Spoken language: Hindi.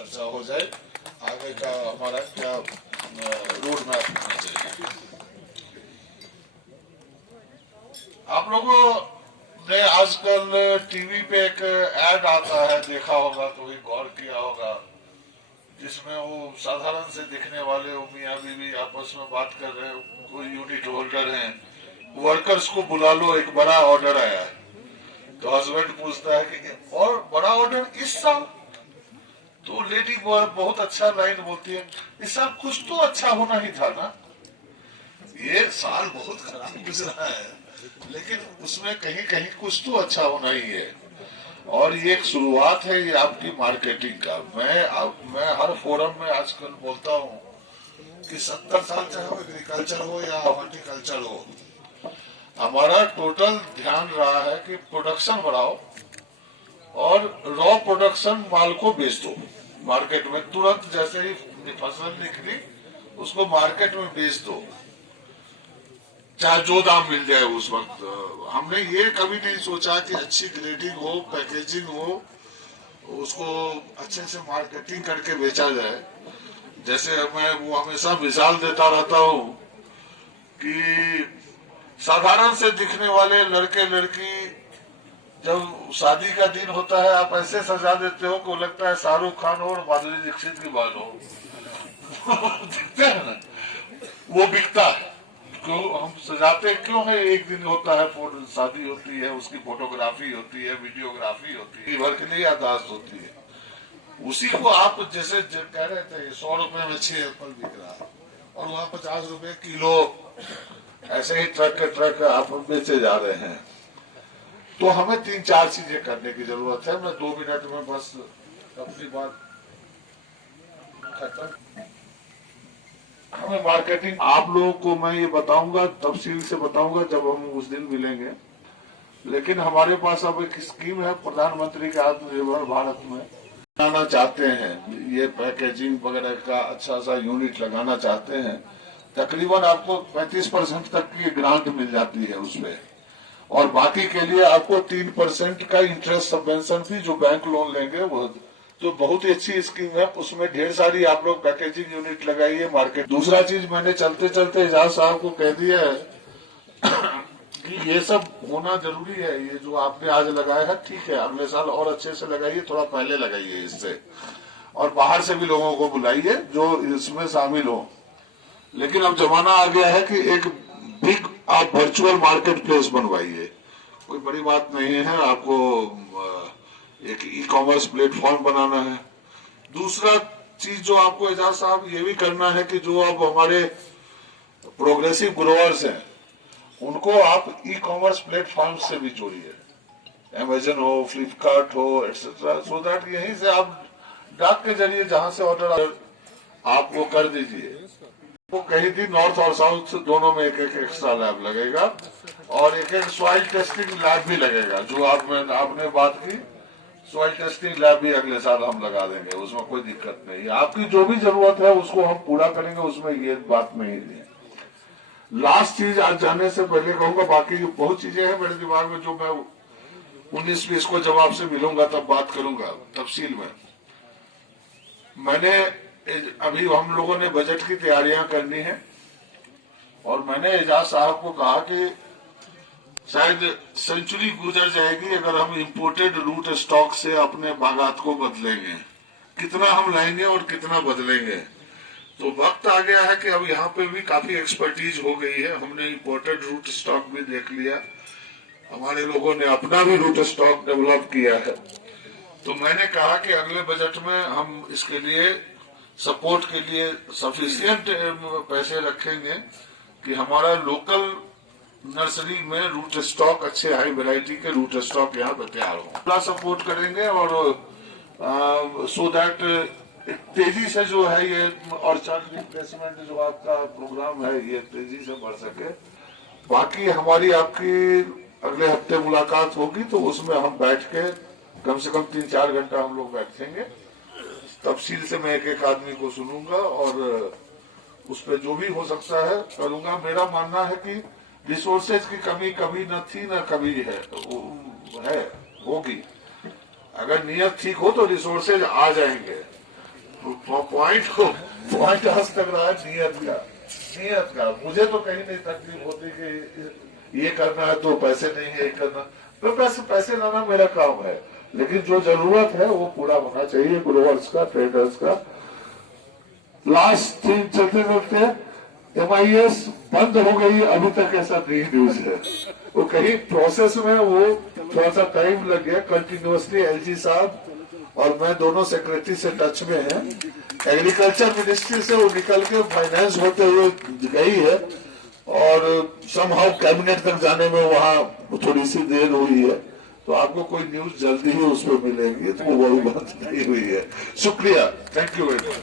चर्चा हो जाए आगे का हमारा क्या रोड मैप होना चाहिए। आप लोगों ने आजकल टीवी पे एक ऐड आता है, देखा होगा, कभी गौर किया होगा, जिसमें वो साधारण से दिखने वाले वो मियाँ बीवी आपस में बात कर रहे हैं, कोई यूनिट होल्डर हैं, वर्कर्स को बुला लो, एक बड़ा ऑर्डर आया है। तो हस्बैंड पूछता है कि और बड़ा ऑर्डर इस साल? तो लेडी बहुत अच्छा लाइन बोलती है, इस साल कुछ तो अच्छा होना ही था ना। ये साल बहुत खराब गुजरा है, लेकिन उसमें कहीं कहीं कुछ तो अच्छा होना ही है। और ये एक शुरुआत है ये आपकी मार्केटिंग का। मैं हर फोरम में आजकल बोलता हूँ कि 70 साल चाहे वो एग्रीकल्चर हो या हॉर्टिकल्चर हो, हमारा टोटल ध्यान रहा है कि प्रोडक्शन बढ़ाओ और रॉ प्रोडक्शन माल को बेच दो मार्केट में। तुरंत जैसे ही फसल निकली उसको मार्केट में बेच दो, चाहे जो दाम मिल जाए उस वक्त। हमने ये कभी नहीं सोचा कि अच्छी ग्रेडिंग हो, पैकेजिंग हो, उसको अच्छे से मार्केटिंग करके बेचा जाए। जैसे मैं वो हमेशा मिसाल देता रहता हूँ कि साधारण से दिखने वाले लड़के लड़की जब शादी का दिन होता है आप ऐसे सजा देते हो कि लगता है शाहरुख खान हो और माधुरी दीक्षित की बात हो। दिखते है ना, वो बिकता है। क्यों हम सजाते क्यों है? एक दिन होता है, शादी होती है, उसकी फोटोग्राफी होती है, वीडियोग्राफी होती है, भर के लिए यादाश्त होती है। उसी को आप जैसे कह रहे थे 100 रुपए में 6 एप्पल बिक रहा है और वहाँ 50 रुपए किलो ऐसे ही ट्रक के ट्रक आप बेचे जा रहे हैं। तो हमें 3-4 चीजें करने की जरूरत है। मैं 2 मिनट में बस अपनी बात खत्म। हमें मार्केटिंग आप लोगों को मैं ये बताऊंगा, तफसील से बताऊंगा जब हम उस दिन मिलेंगे। लेकिन हमारे पास अब एक स्कीम है प्रधानमंत्री के आत्मनिर्भर भारत में, लगाना चाहते हैं ये पैकेजिंग वगैरह का अच्छा सा यूनिट लगाना चाहते हैं। तकरीबन आपको 35% तक की ग्रांट मिल जाती है उसमें, और बाकी के लिए आपको 3% का इंटरेस्ट सबवेंशन भी जो बैंक लोन लेंगे वो, तो बहुत ही अच्छी स्कीम है। उसमें ढेर सारी आप लोग पैकेजिंग यूनिट लगाइए मार्केट। दूसरा चीज मैंने चलते चलते एजाज साहब को कह दिया है कि ये सब होना जरूरी है। ये जो आपने आज लगाया है ठीक है, अगले साल और अच्छे से लगाइए, थोड़ा पहले लगाइए इससे, और बाहर से भी लोगों को बुलाइए जो इसमें शामिल हो। लेकिन अब जमाना आ गया है कि एक बिग आप वर्चुअल मार्केट प्लेस बनवाइए, कोई बड़ी बात नहीं है। आपको एक ई-कॉमर्स प्लेटफॉर्म बनाना है। दूसरा चीज जो आपको एजाज साहब ये भी करना है कि जो अब हमारे प्रोग्रेसिव ग्रोअर्स हैं उनको आप ई-कॉमर्स प्लेटफॉर्म से भी जोड़िए, अमेजन हो, फ्लिपकार्ट हो, एक्सेट्रा, सो दैट यहीं से आप डाक के जरिए जहां से ऑर्डर आप वो कर दीजिए। वो कही थी नॉर्थ और साउथ दोनों में एक एक्स्ट्रा लैब लगेगा और एक सॉइल टेस्टिंग लैब भी लगेगा। जो आपने बात की, सॉइल टेस्टिंग लैब भी अगले साल हम लगा देंगे, उसमें कोई दिक्कत नहीं है। आपकी जो भी जरूरत है उसको हम पूरा करेंगे, उसमें ये बात नहीं है। लास्ट चीज आज जाने से पहले कहूंगा, बाकी बहुत चीजें हैं मेरे दिमाग में जो मैं 19-20 को जब आपसे मिलूंगा तब बात करूंगा तफसील में। मैंने अभी हम लोगों ने बजट की तैयारियां करनी है और मैंने एजाज साहब को कहा कि शायद सेंचुरी गुजर जाएगी अगर हम इंपोर्टेड रूट स्टॉक से अपने बागात को बदलेंगे। कितना हम लाएंगे और कितना बदलेंगे, तो वक्त आ गया है कि अब यहाँ पे भी काफी एक्सपर्टीज हो गई है। हमने इंपोर्टेड रूट स्टॉक भी देख लिया, हमारे लोगों ने अपना भी रूट स्टॉक डेवलप किया है। तो मैंने कहा कि अगले बजट में हम इसके लिए सपोर्ट के लिए सफिशिएंट पैसे रखेंगे कि हमारा लोकल नर्सरी में रूट स्टॉक, अच्छे हाई वैरायटी के रूट स्टॉक यहाँ पर तैयार हो। पूरा सपोर्ट करेंगे और सो दैट तेजी से जो है ये ऑर्चर्ड रिप्लेसमेंट जो आपका प्रोग्राम है ये तेजी से बढ़ सके। बाकी हमारी आपकी अगले हफ्ते मुलाकात होगी तो उसमें हम बैठ के कम से कम 3-4 घंटा हम लोग बैठेंगे। तफसील से मैं एक आदमी को सुनूंगा और उस पर जो भी हो सकता है करूंगा। मेरा मानना है कि रिसोर्सेज की कमी कभी न थी न कभी है होगी। अगर नियत ठीक हो तो रिसोर्सेज आ जाएंगे। पॉइंट आज तक रहा है नियत का। मुझे तो कहीं नहीं तकलीफ होती कि ये करना है तो पैसे नहीं है, ये करना तो पैसे लाना मेरा काम है, लेकिन जो जरूरत है वो पूरा होना चाहिए ग्रोवर्स का, ट्रेडर्स का। लास्ट 3 चलते चलते MIS बंद हो गई, अभी तक ऐसा नहीं न्यूज है। वो कहीं प्रोसेस में वो थोड़ा सा टाइम लग गया। कंटिन्यूअसली LG साहब और मैं दोनों सेक्रेटरी से टच में हैं। एग्रीकल्चर मिनिस्ट्री से वो निकल के फाइनेंस होते हुए गई है और समहाउ कैबिनेट तक जाने में वहां थोड़ी सी देर हुई है। तो आपको कोई न्यूज जल्दी ही उस पर मिलेगी, तो वो बात नहीं हुई है। शुक्रिया, थैंक यू वेरी मच।